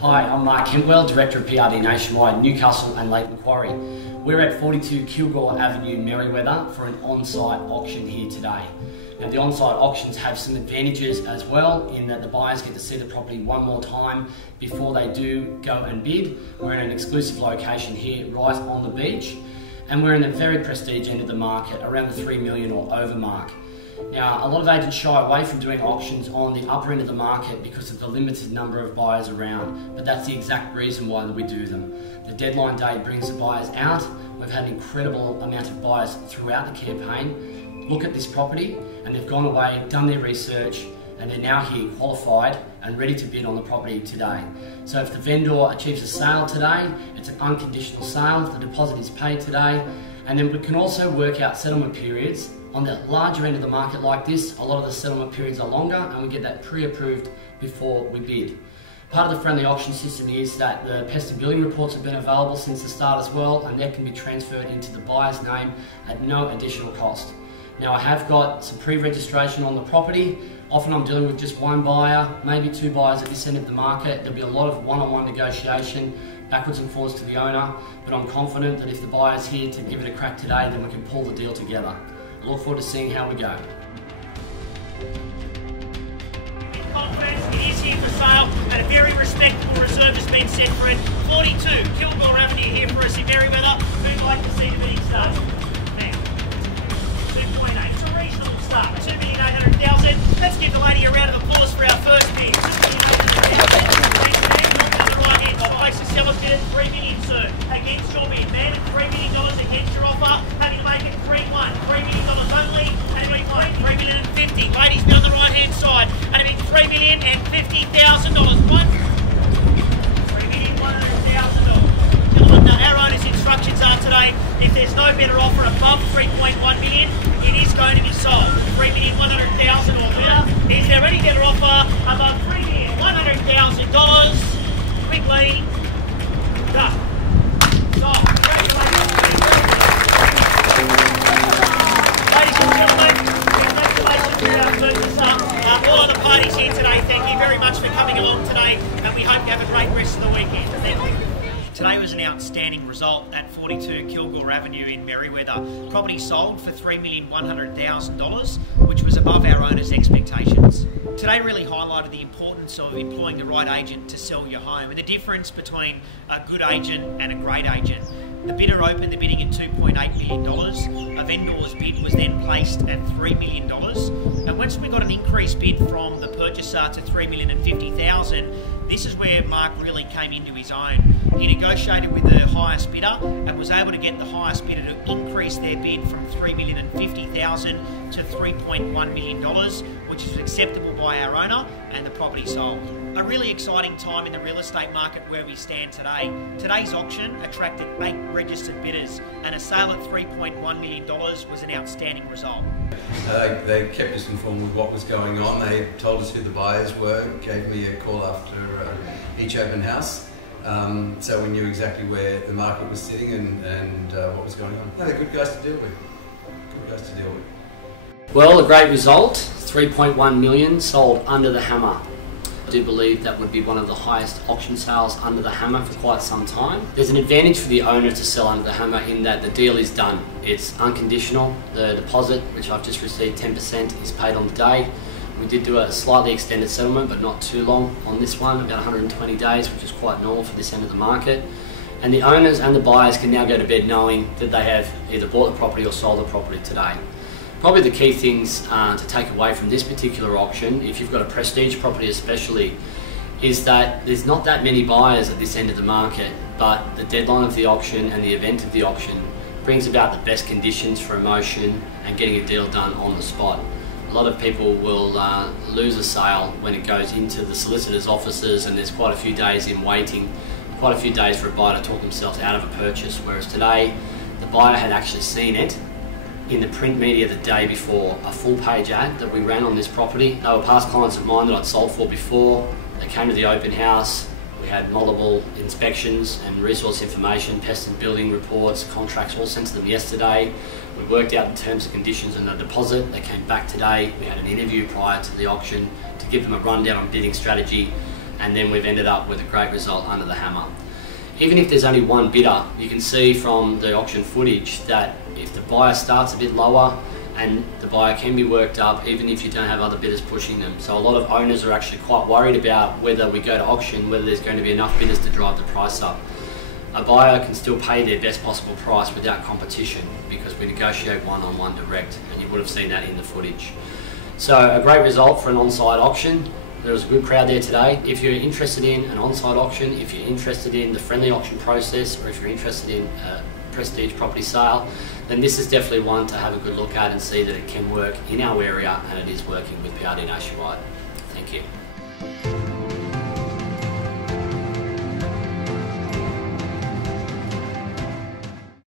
Hi, I'm Mark Hempwell, Director of PRD Nationwide, Newcastle and Macquarie. We're at 42 Kilgore Avenue, Merriweather for an on-site auction here today. Now the on-site auctions have some advantages as well in that the buyers get to see the property one more time before they do go and bid. We're in an exclusive location here right on the beach, and we're in the very prestige end of the market, around the 3 million or over mark. Now, a lot of agents shy away from doing auctions on the upper end of the market because of the limited number of buyers around, but that's the exact reason why we do them. The deadline day brings the buyers out. We've had an incredible amount of buyers throughout the campaign look at this property, and they've gone away, done their research, and they're now here qualified and ready to bid on the property today. So if the vendor achieves a sale today, it's an unconditional sale, the deposit is paid today, and then we can also work out settlement periods. On the larger end of the market like this, a lot of the settlement periods are longer, and we get that pre-approved before we bid. Part of the friendly auction system is that the pest and building reports have been available since the start as well, and that can be transferred into the buyer's name at no additional cost. Now, I have got some pre-registration on the property. Often I'm dealing with just one buyer, maybe two buyers at this end of the market. There'll be a lot of one-on-one negotiation, backwards and forwards to the owner, but I'm confident that if the buyer's here to give it a crack today, then we can pull the deal together. I look forward to seeing how we go. In confidence, it is here for sale, and a very respectable reserve has been set for it. 42 Kilgore Avenue here for us in Merriweather. Who'd like to see the bidding start? Now, 2.8. It's a reasonable start. 2,800,000. Let's give the lady a round of applause for our first bid. 2,800,000. On the right hand side, to sell a bid at 3 million, sir. Against your bid, man, at $3 million against your offer. Happy to make it 3-1. $3 million only. And it makes $3,050,000. Ladies, be on the right hand side. And it makes $3,050,000. $3,100,000. Our owner's instructions are today, if there's no better offer above 3.1 million, it is going to be sold. 3,100,000 or better. Is there any better offer above $3,100,000? Quickly. Done. Sold. Congratulations. Ladies and gentlemen, congratulations to our purchaser. All of the parties here today, thank you very much for coming along today, and we hope you have a great rest of the weekend. Thank you. Today was an outstanding result at 42 Kilgore Avenue in Merriweather. Property sold for $3,100,000, which was above our owner's expectations. Today really highlighted the importance of employing the right agent to sell your home and the difference between a good agent and a great agent. The bidder opened the bidding at $2.8 million. A vendor's bid was then placed at $3 million. And once we got an increased bid from the purchaser to $3,050,000, this is where Mark really came into his own. He negotiated with the highest bidder and was able to get the highest bidder to increase their bid from $3,050,000 to $3.1 million, which is acceptable by our owner, and the property sold. A really exciting time in the real estate market where we stand today. Today's auction attracted 8 registered bidders, and a sale at $3.1 million was an outstanding result. They kept us informed with what was going on. They told us who the buyers were, gave me a call after each open house. So we knew exactly where the market was sitting and what was going on. No, they're good guys to deal with. Good guys to deal with. Well, a great result. 3.1 million sold under the hammer. I do believe that would be one of the highest auction sales under the hammer for quite some time. There's an advantage for the owner to sell under the hammer in that the deal is done. It's unconditional. The deposit, which I've just received 10%, is paid on the day. We did do a slightly extended settlement, but not too long on this one, about 120 days, which is quite normal for this end of the market. And the owners and the buyers can now go to bed knowing that they have either bought the property or sold the property today. Probably the key things to take away from this particular auction, if you've got a prestige property especially, is that there's not that many buyers at this end of the market, but the deadline of the auction and the event of the auction brings about the best conditions for emotion and getting a deal done on the spot. A lot of people will lose a sale when it goes into the solicitor's offices, and there's quite a few days in waiting, quite a few days for a buyer to talk themselves out of a purchase, whereas today the buyer had actually seen it in the print media the day before, a full page ad that we ran on this property. They were past clients of mine that I'd sold for before. They came to the open house. We had multiple inspections and resource information, pest and building reports, contracts all sent to them yesterday. We worked out the terms and conditions and the deposit. They came back today. We had an interview prior to the auction to give them a rundown on bidding strategy, and then we've ended up with a great result under the hammer. Even if there's only one bidder, you can see from the auction footage that if the buyer starts a bit lower, and the buyer can be worked up even if you don't have other bidders pushing them. So a lot of owners are actually quite worried about whether we go to auction, whether there's going to be enough bidders to drive the price up. A buyer can still pay their best possible price without competition because we negotiate one-on-one direct, and you would have seen that in the footage. So a great result for an on-site auction. There was a good crowd there today. If you're interested in an on-site auction, if you're interested in the friendly auction process, or if you're interested in a prestige property sale, then this is definitely one to have a good look at and see that it can work in our area, and it is working with PRD Nationwide. Thank you.